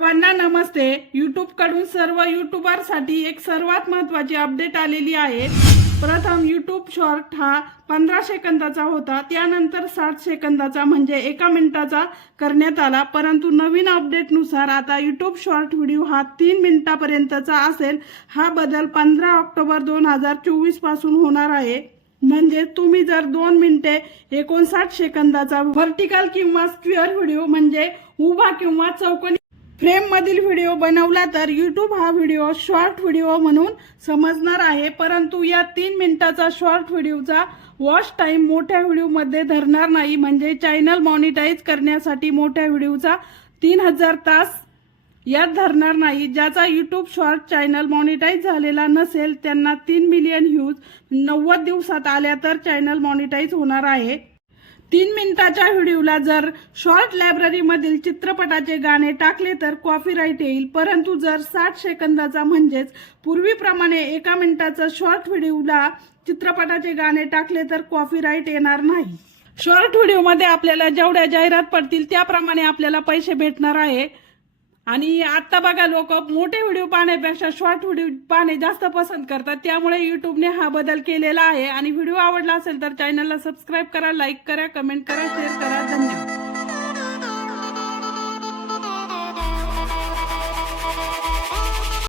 सर्वांना नमस्ते. युट्यूबकडून सर्व युट्यूबरसाठी एक सर्वात महत्वाची अपडेट आलेली आहे. प्रथम युट्यूब शॉर्ट हा पंधरा सेकंदाचा होता. त्यानंतर साठ सेकंदाचा म्हणजे एका मिनिटाचा करण्यात आला. परंतु नवीन अपडेटनुसार आता युट्यूब शॉर्ट व्हिडिओ हा तीन मिनिटापर्यंतचा असेल. हा बदल पंधरा ऑक्टोबर दोन हजार चोवीसपासून होणार आहे. म्हणजे तुम्ही जर दोन मिनिटे एकोणसाठ सेकंदाचा व्हर्टिकल किंवा स्क्वेअर व्हिडिओ म्हणजे उभा किंवा चौकोनी फ्रेममधील व्हिडिओ बनवला तर यूट्यूब हा व्हिडिओ शॉर्ट व्हिडिओ म्हणून समजणार आहे. परंतु या तीन मिनिटाचा शॉर्ट व्हिडिओचा वॉच टाईम मोठ्या व्हिडिओमध्ये धरणार नाही. म्हणजे चॅनल मॉनिटाईज करण्यासाठी मोठ्या व्हिडिओचा तीन हजार तास यात धरणार नाही. ज्याचा यूट्यूब शॉर्ट चॅनल मॉनिटाईज झालेला नसेल त्यांना तीन मिलियन व्ह्यूज नव्वद दिवसात आल्या तर चॅनल मॉनिटाईज होणार आहे. तीन मिनिटाच्या व्हिडिओला जर शॉर्ट लायब्ररीमधील चित्रपटाचे गाणे टाकले तर कॉपीराईट येईल. परंतु जर साठ सेकंदाचा म्हणजेच पूर्वीप्रमाणे एका मिनिटाचा शॉर्ट व्हिडिओला चित्रपटाचे गाणे टाकले तर कॉपीराईट येणार नाही. शॉर्ट व्हिडिओमध्ये आपल्याला जेवढ्या जाहिरात पडतील त्याप्रमाणे आपल्याला पैसे भेटणार आहे. आणि आत्ता बघा लोक मोठे व्हिडिओ पाहण्यापेक्षा शॉर्ट व्हिडिओ पाहणे जास्त पसंत करतात. त्यामुळे युट्यूबने हा बदल केलेला आहे. आणि व्हिडिओ आवडला असेल तर चॅनलला सबस्क्राईब करा लाईक करा कमेंट करा शेअर करा. धन्यवाद.